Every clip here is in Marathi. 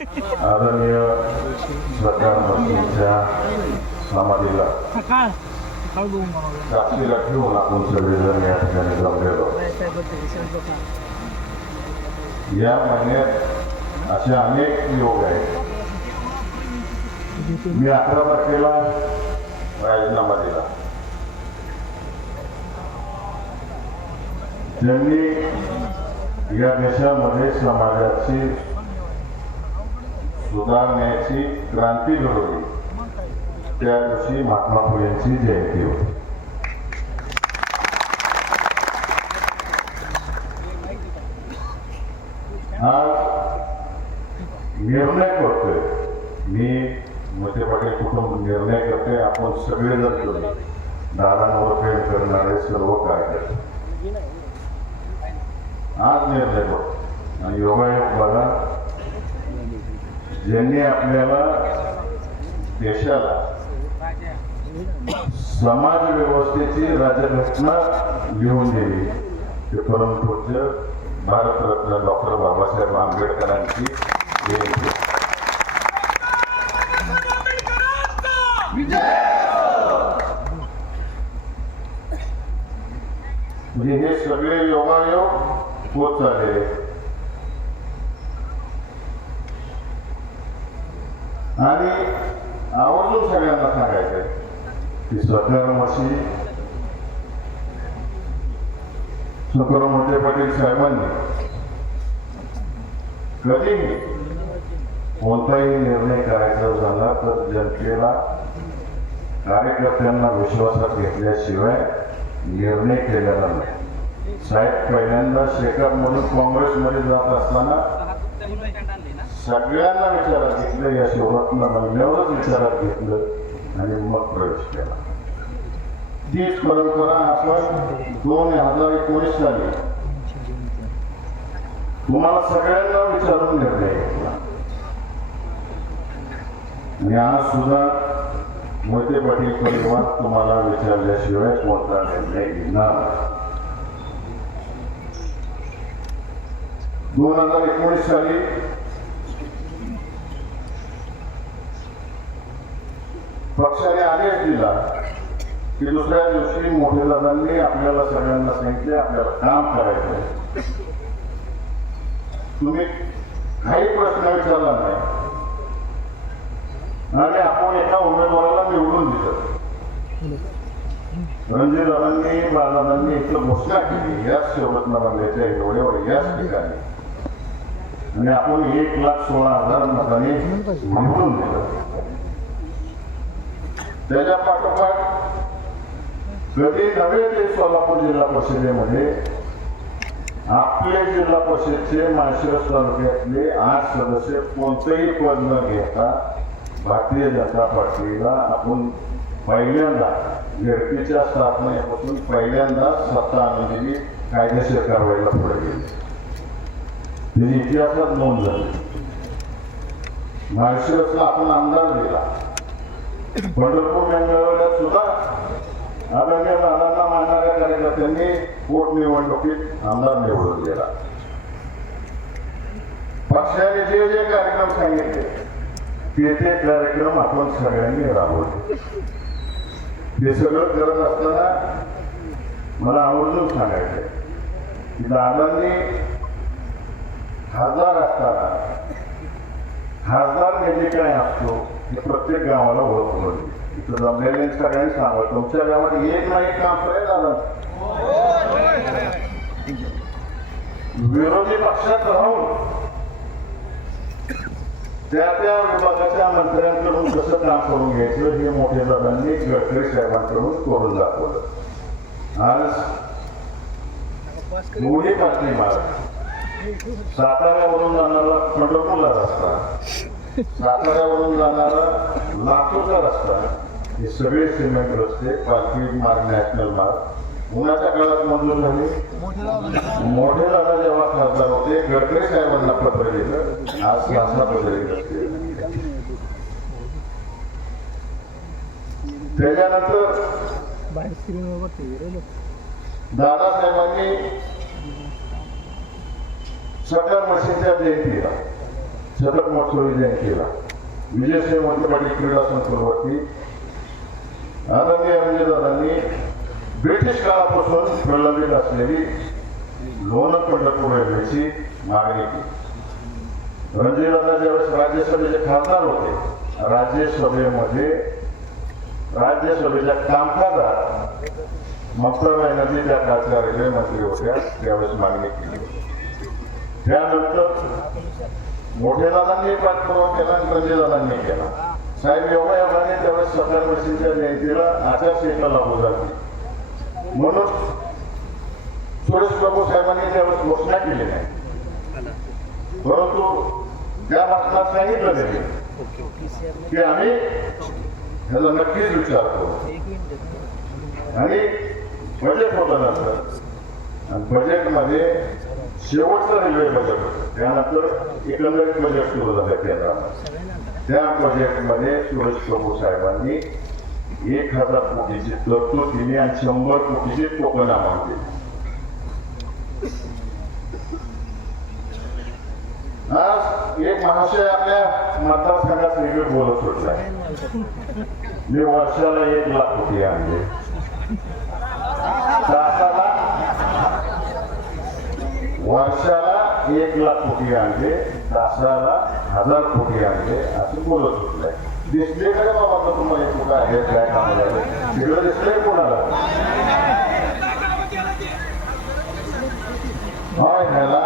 आदरणीय सरकार मंत्रीच्या समाधीला सकाळ सकाळ बघून बनवलं साक्षीला ठेवून आपण सगळेजण या ठिकाणी जमलेलो या महिन्यात असे अनेक योग आहेत मी अकरा तारखेला राजीनामा दिला त्यांनी या देशामध्ये समाजाची सुधारण्याची क्रांती घडवली. त्या दिवशी महात्मा फुलेंची जयंती होती. आज निर्णय करतोय. मी मोठे पाटील कुटुंब निर्णय करते आपण सगळे जर करू दादांवर प्रेम करणारे सर्व कार्यकर्ते. आज निर्णय करतो आणि योगायोग बघा. ज्यांनी आपल्याला देशाला समाज व्यवस्थेची राज्यघटना लिहून दिली ते परमपूज्य भारतरत्न डॉक्टर बाबासाहेब आंबेडकरांची म्हणजे हे सगळे योगायोग होत चाललेले आणि आवर्जून सगळ्यांना सांगायचंय की स्वतःमशी सुकर मोठे पाटील साहेबांनी कधी कोणताही निर्णय करायचा झाला तर जनतेला कार्यकर्त्यांना विश्वासात घेतल्याशिवाय निर्णय केलेला नाही. साहेब पहिल्यांदा शेखर म्हणून काँग्रेसमध्ये जात असताना सगळ्यांना विचारात घेतलं या शिवरत्न महिन्यावरच विचारात घेतलं. आणि मग प्रवेश केला. तीच परंपरा आपण दोन हजार एकोणीस साली. तुम्हाला सगळ्यांना विचारून निर्णय घेतला. आणि आज सुद्धा मोठे पाटील परिवार तुम्हाला विचारल्याशिवाय कोणता निर्णय घेणार दोन हजार एकोणीस साली पक्षाने आदेश दिला की दुसऱ्या दिवशी मोठे दादांनी आपल्याला सगळ्यांना सांगितले आपल्याला काम करायचं तुम्ही काही प्रश्न विचारला नाही. आणि आपण एका उमेदवाराला निवडून दिलं. रणजित दादांनी बाळदादांनी इथलं घोषणा केली याच शेवटना बांधायच्या एवढ्यावर याच ठिकाणी. आणि आपण एक लाख सोळा हजार मतांनी निवडून दिलं. त्याच्या पाठोपाठ कधी नव्हे ते सोलापूर जिल्हा परिषदेमध्ये आपले जिल्हा परिषदचे माळशिरस तालुक्यातले आठ सदस्य कोणतेही पद न घेता भारतीय जनता पार्टीला आपण पहिल्यांदा झेडपीच्या स्थापनेपासून पहिल्यांदा सत्ता म्हणजे आणलेली कायदेशीर कारवाईला पुढे गेली. तिने इतिहासात नोंद झाली. माळशिरसला आपण आमदार दिला. पंढरपूर मेळाव्यात सुद्धा आदरणीय दादांना मानणाऱ्या कार्यकर्त्यांनी पोटनिवडणुकीत आमदार निवडून गेला पक्षाने जे जे कार्यक्रम सांगितले ते ते कार्यक्रम आपण सगळ्यांनी राबवले. हे सगळं करत असताना मला आवर्जून सांगायचं की दादांनी खासदार असताना खासदार म्हणजे काय असतो? हे प्रत्येक गावाला ओळख पडली इथं जमलेल्या सगळ्यांनी सांगा तुमच्या गावात एक ना एक काम काय झालं. विरोधी पक्षात राहून त्या त्या विभागाच्या मंत्र्यांकडून कसं काम करून घ्यायचं हे मोठ्या दादांनी गडकरी साहेबांकडून करून दाखवलं. आज मोठी बातमी मार साताऱ्यावरून जाणारा पंढरपूरला रस्ता. साताऱ्यावरून जाणारा लातूरचा रस्ता हे सगळे सिमेंट रस्ते पाचवी मार्ग नॅशनल मार्ग. उन्हाच्या काळात मंजूर झाले. मोठे दादा जेव्हा खासदार होते गडकरी साहेबांना पत्र दिलं आज शासना पत्र असते त्याच्यानंतर दादासाहेबांनी सटर मशीनच्या जयंतीला शतक महोत्सव विजय केला. विजयसिंह मोहिते पाटील क्रीडा संकुलवरती आदरणीय रणजितदादांनी ब्रिटिश काळापासून प्रलंबित असलेली लोणंद पंढरपूर रेल्वेची मागणी केली. रणजितदादा ज्यावेळेस राज्यसभेचे खासदार होते राज्यसभेमध्ये राज्यसभेच्या कामकाजात ममता बॅनर्जी त्या काळच्या रेल्वे मंत्री होत्या त्यावेळेस मागणी केली. त्यानंतर मोठे दादांनी पाठपुरावा केला आणि रणजितदादांनी केला. साहेब एवढ्या एवढ्याने त्यावेळेस सत्तर वर्षीच्या जयंतीला आचारसंहिता लागू झाली. म्हणून सुरेश प्रभू साहेबांनी त्यावेळेस घोषणा केली नाही. परंतु त्या भाषणात सांगितलं गेले की आम्ही ह्याचा नक्कीच विचार करू. आणि बजेट होतं नंतर. बजेटमध्ये शेवटचं रेल्वे बजेट होतं. त्यानंतर एकंदर प्रोजेक्ट सुरू झालं केंद्रामध्ये. त्या प्रोजेक्टमध्ये सुरेश प्रभू साहेबांनी एक हजार कोटीची तरतूद केली आणि शंभर कोटीची टोकन अमाऊंट दिली आज एक महाशय आपल्या मतदारसंघात वेगळे बोलत होता. मी वर्षाला एक लाख कोटी आणले. वर्षाला एक लाख कोटी आणले तासाला हजार कोटी आणले असं बोलत सुटलंय दिसले का बाबा आता तुम्हाला एक कुठं आहे? काय काम झालं तिकडे दिसलंय कोणाला? होय ह्याला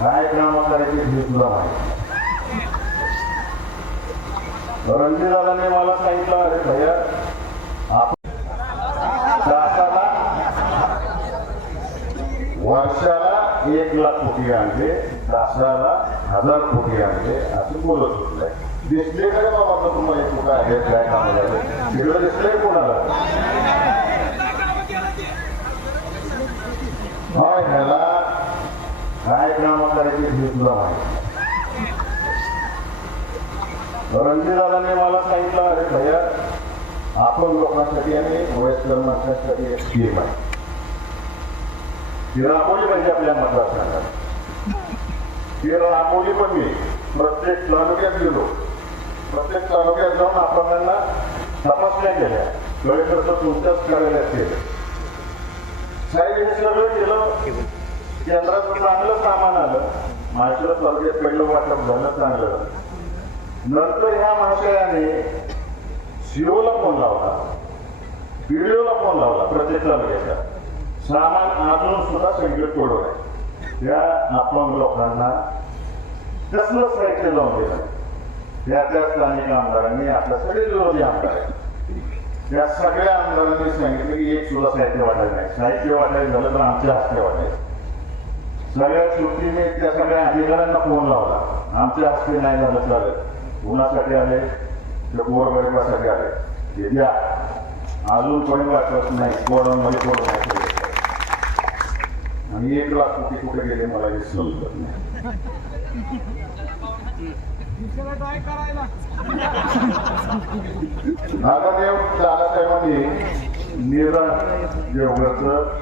काय काम करायची हे तुला माहिती रणजितदादांनी मला सांगितलं अरे भैया आपण तासाला वर्षाला एक कोटी आणले तासाला हजार कोटी आणले असं बोलत होते. दिसले का बाबा तुम्हाला हे काय आहे काय काम झालं तिकडं दिसलंय कोणाला? हा ह्याला काय काम करायचे हे तुला माहिती रणजितदादांनी मला सांगितलं अरे भैया आपण लोकांसाठी आणि वयस्कर माणसांसाठी एक स्कीम आहे. ती राबवली पाहिजे आपल्या मतदारसंघात ती राबवली पण मी. प्रत्येक तालुक्यात गेलो. प्रत्येक तालुक्यात जाऊन आपण तपासण्या केल्या. कलेक्टरचं तुमच्याच कार्यालयात केलं साहेब हे सगळं केलं. केंद्राचं चांगलं सामान आलं. माझ्या तालुक्यात पहिलं वाटप झालं चांगलं. नंतर ह्या महाशयाने सीओला फोन लावला. बीडीओला फोन लावला प्रत्येक तालुक्याचा. सामान अजून सुद्धा सगळीकडे तोडवले आहे त्या अपंग लोकांना कसलं साहित्य लावून दिलं? त्या त्या स्थानिक आमदारांनी आपल्या सगळे विरोधी आमदार आहेत. त्या सगळ्या आमदारांनी सांगितलं की एक सुद्धा साहित्य वाटायचं नाही. साहित्य वाटायचं झालं तर आमच्या हस्ते वाटायचं सगळ्या सुट्टीने त्या सगळ्या अधिकाऱ्यांना फोन लावला. आमच्या हस्ते नाही झालं चालेल. उन्हासाठी आले? तर गोरगरिबासाठी आले. ते द्या. अजून कोणी वाटत नाही. गोडांमध्ये कोण नाही? आणि एक लाख कोटी कुठे गेले मला हे समजत नाही. नागादेव दादासाहेबांनी निरा देवघरचं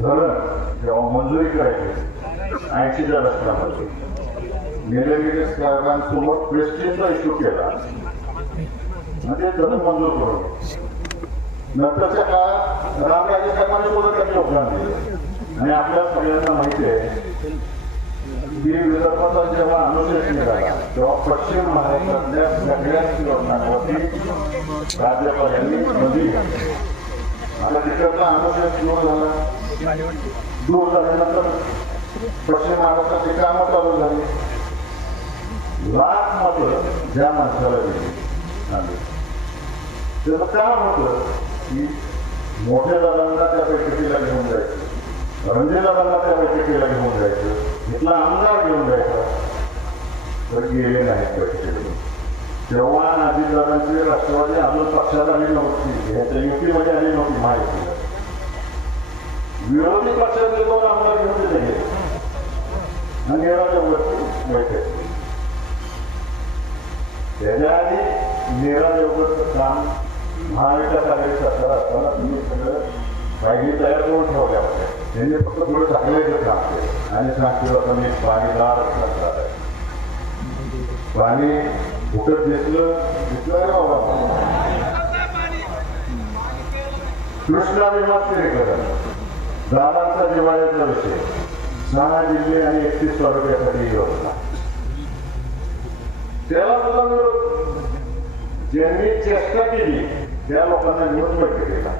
धरण जेव्हा मंजुरी करायची ऐंशीच्या दशकामध्ये निलगिरी साहेबांसोबत प्रेस्टिजचा इश्यू केला. म्हणजे ते धरण मंजूर करून. नंतरच्या काळात रामराजे साहेबांनी सुद्धा त्यांनी योगदान दिलं. आणि आपल्या सगळ्यांना माहिती आहे की विदर्भाचा जेव्हा अनुशेष निघाला तेव्हा पश्चिम महाराष्ट्रातल्या सगळ्याच योजनांवरती राज्यपालांनी नदी घातली. आता तिकडचा अनुशेष दूर झाला. दूर झाल्यानंतर पश्चिम महाराष्ट्राची कामं चालू झाली. लाख मतं ज्या माणसाला दिली त्याचं काम होतं की मोठ्या दादांना त्या बैठकीला घेऊन जायचं. रणजित त्या बैठकीला घेऊन जायचं. इथला आमदार घेऊन जायचा. तर गेले नाहीत बैठकीला. तेव्हा अजितदादांची राष्ट्रवादी अजून पक्षात आली नव्हती. ह्याच्या युतीमध्ये आली नव्हती माहिती विरोधी पक्षाचे दोन आमदार घेऊन तिथे गेले. आणि वरती बैठक त्याच्या आधी निरा देवगडचं काम महाविकास आघाडी सरकार असताना तुम्ही सगळं पाहिजे तयार करून ठेवल्या होत्या त्यांनी फक्त थोडं टाकल्याचं काम केलं आणि सांगतील आपण एक पाणीदार सरकार आहे. पाणी कुठं दिसलं दिसलं का बाबा. कृष्णा करत दादांचा जिवाळ्याचा विषय. सहा जिल्हे आणि एकतीस तालुक्यासाठी योजना त्याला सुद्धा ज्यांनी चेष्टा केली त्या लोकांना घेऊन बैठकीला.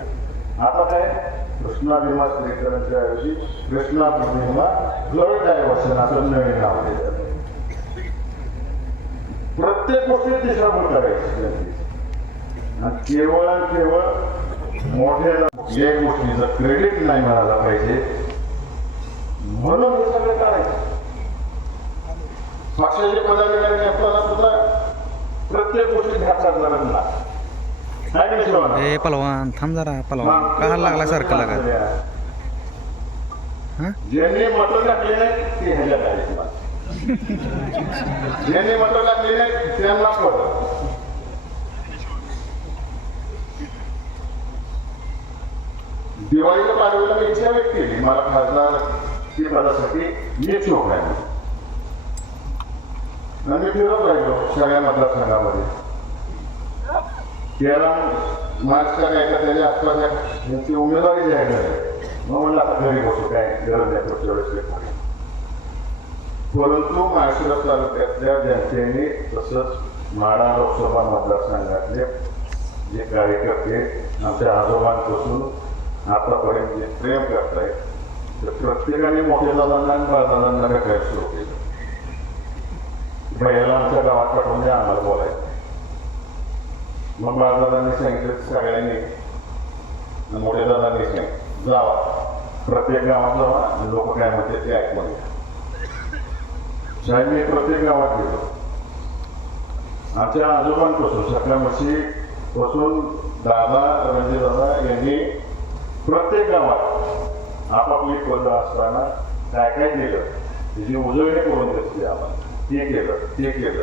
आता काय? कृष्णा भीमा स्त्रीकरणच्या ऐवजी कृष्णा भीमा जळ डायव्हर्शन असं नवीन नाव दिलं प्रत्येक गोष्टीत दिशाभूल करायची आहे केवळ केवळ मोठ्याला एक गोष्टीचं क्रेडिट नाही मिळाला पाहिजे म्हणून हे सगळं काय पक्षाचे पदाधिकारी आपल्याला सुद्धा प्रत्येक गोष्टीत घातला गरज नाही काय नाही शिवाना? ए पलवान थांब जरा पलवान का लागला सारखं लागत हा? ज्यांनी नाही ते ह्याच्यात ज्यांनी मतं नाही त्यांना दिवाळीच्या मी इच्छा व्यक्त केली. मला खासदार ते पदासाठी इच्छुक आहे आणि मी फिरत राहिलो सगळ्या मतदारसंघामध्ये. त्याला मार्चच्या काय का त्याच्या आसपास यांची उमेदवारी जाहीर झाली मग म्हणलं आता घरी बसू काय गरज नाही पुढच्या वेळेस परंतु माळशिरस तालुक्यातल्या जनतेने तसंच माडा लोकसभा मतदारसंघातले जे कार्यकर्ते आमच्या आजोबांपासून आतापर्यंत जे प्रेम करतायत तर प्रत्येकाने मोठ्या दादांना आणि बाळदादांना भेटायला सुरू केलं? पहिला आमच्या गावात पाठवून आम्हाला बोलायचं. मग बाळदादांनी सांगितलं सगळ्यांनी मोठ्या दादांनी सांगितलं जावा प्रत्येक गावात जावा लोक काय म्हणते ते ऐकून घ्या. साहेब मी प्रत्येक गावात गेलो. आमच्या आजोबांपासून सगळ्या म्हशी पासून दादा रणजित दादा यांनी प्रत्येक गावात आपापली पद असताना काय काय केलं? त्याची उजळणी करून घेतली आम्हाला. ते केलं ते केलं.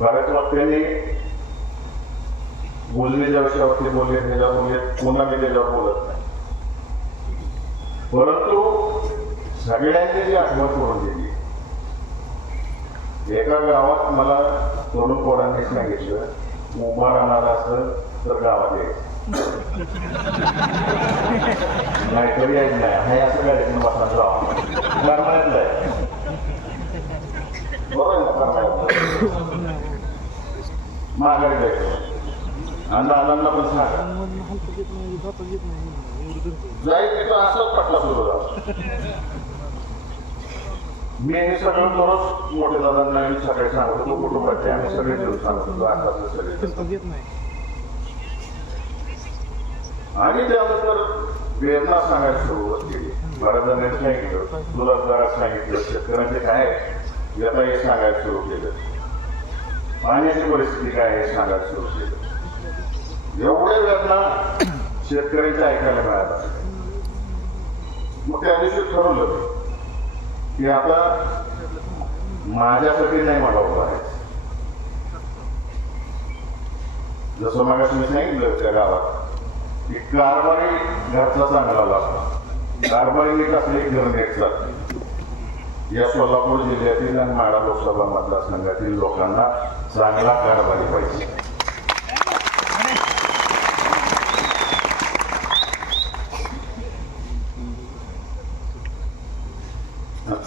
भारतवाक्याने बोलले बोलण्याच्या बाबतीत बोलले त्याच्या बोलले कोणाने मी त्याच्यावर बोलत नाही. परंतु सगळ्यांनी जी आठवण करून दिली एका गावात मला तरुण पोरांनी सांगितलं उभा राहणार असं तर गावात यायचं नाहीतरी यायच नाही. हे असं करायचं बसणार गावात. करमाळ्यातलं आहे बरोबर ना? करमाळ्यातलं महागाई जायचं. आणि दादांना पण सांगा. जाईल तिथं असंच पटला सुरू मी हे सगळं दररोज मोठे दादांना मी सगळे सांगतो कुटुंबाचे आम्ही सगळे दिवस सांगत होतो सगळे आणि त्यानंतर वेदना सांगायला सुरुवात केली. महाराजांनी सांगितलं तुला जरा सांगितलं शेतकऱ्यांचे काय? आहे, याचा हे सांगायला सुरू केलं. पाण्याची परिस्थिती काय आहे सांगा एवढे घटना केलं शेतकऱ्यांच्या ऐकायला मिळाल्या मग त्या दिवशी ठरवलं की आता माझ्यासाठी नाही मला उभा आहे जसं मग तुम्ही सांगितलं त्या गावात की कारभारी घरचा चांगला लागतो कारभारी नीट असले घर नीट या सोलापूर जिल्ह्यातील आणि माडा लोकसभा मतदारसंघातील लोकांना चांगला कारभारी पाहिजे.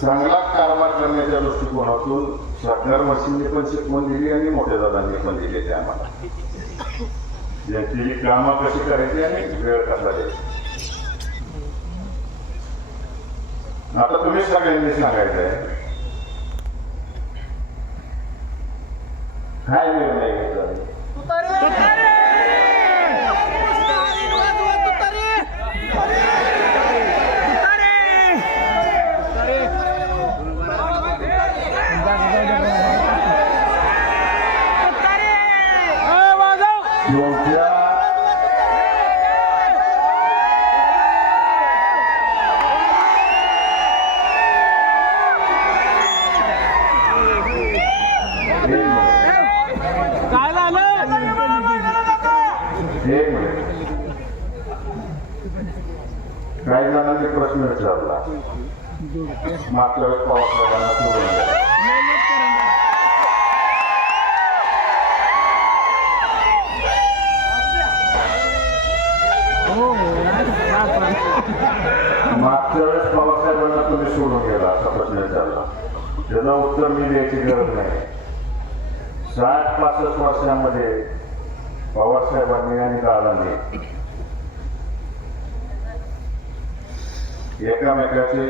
चांगला कारभार करण्याच्या दृष्टिकोनातून सरकार मशीनने पण शिकवून दिली आणि मोठ्या दादांनी पण दिली ते आम्हाला. यांची कामं कशी करायची आणि वेळ कसा द्यायची. सगळ्यांनी सांगायचं आहे काय निर्णय घेतला? मागच्या वेळेस पवार साहेबांना सोडून द्या मागच्या वेळेस बाबासाहेबांना तुम्ही सोडून गेला. असा प्रश्न विचारला त्यांना उत्तर मी द्यायची गरज नाही साठ पासष्ट वर्षामध्ये पवारसाहेबांनी आणि दादांनी एकामेकाचे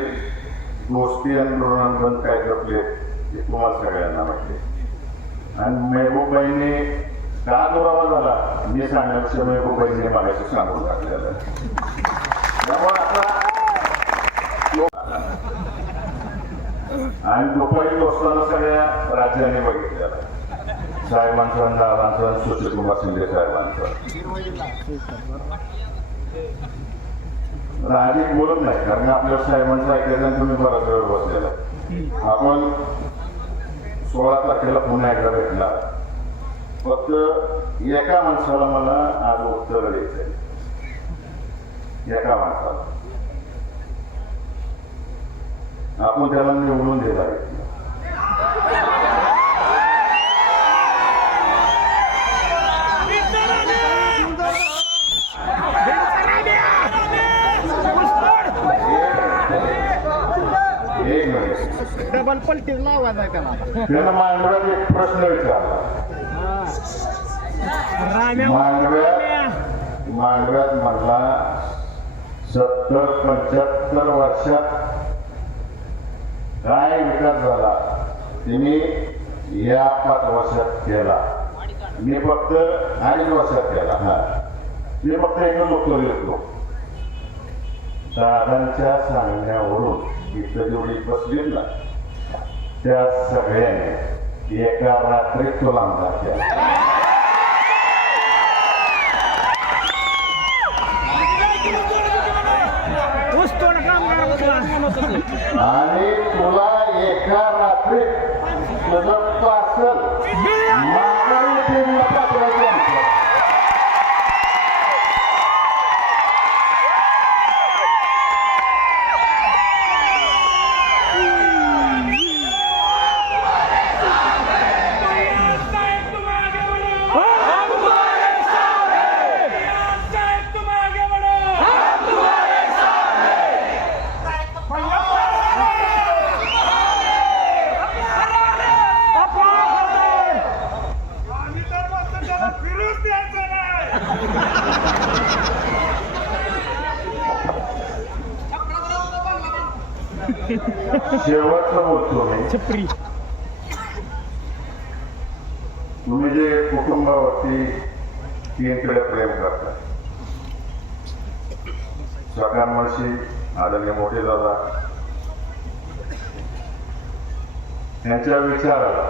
दोस्ती आणि ऋणांबंध काय जपले हे तुम्हाला सगळ्यांना माहिती आहे. आणि मेहबूबाईंनी का दुरावा झाला मी सांगण्यापेक्षा मेहबूबाईंनी मागाशी सांगून टाकलेलं आहे. त्यामुळे आता आणि दुपारी दोस्तांना सगळ्या राज्याने बघितलेलं साहेबांचं दादांचं सुशील कुमार शिंदे साहेबांचं अधिक बोलत नाही. कारण आपल्या साहेबांचं ऐकल्यानंतर तुम्ही बराच वेळ बसलेला. आपण सोळा तारखेला पुन्हा एकदा भेटणार. फक्त एका माणसाला मला आज उत्तर द्यायचंय. एका माणसाला. आपण त्याला निवडून देत आहे एक मिनिट डबल पलटी लावायचा आहे त्याला त्यानं मांडव्यात एक प्रश्न विचारला राम्या मांडव्यात मांडव्यात म्हणला सत्तर पंच्याहत्तर वर्षात काय विकास झाला तिने या पाच वर्षात केला. मी फक्त अडीच वर्षात केला. हा. मी फक्त एकच उत्तर देतो. दादांच्या सांगण्यावरून इथं जेवढी बसलीत ना त्या सगळ्यांनी एका रात्रीत तुला आमदार केला. आणि तुला एका रात्रीत तुझं पार्सल शेवटचं बोलतो मी. छपरी. तुम्ही जे कुटुंबावरती तीनकडे प्रेम करता सकाळमळशी आदरणीय मोठे दादा त्यांच्या विचाराला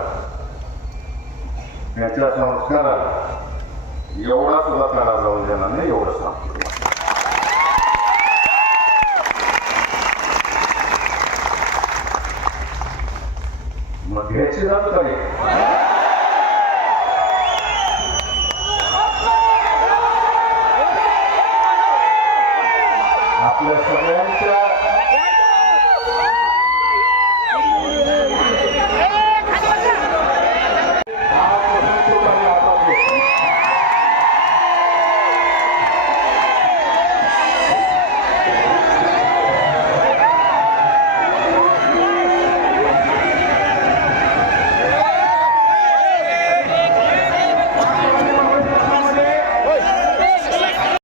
त्यांच्या संस्काराला एवढा सुद्धा तडा जाऊन देणार नाही एवढं सांगतो. मग घ्यायची जात काही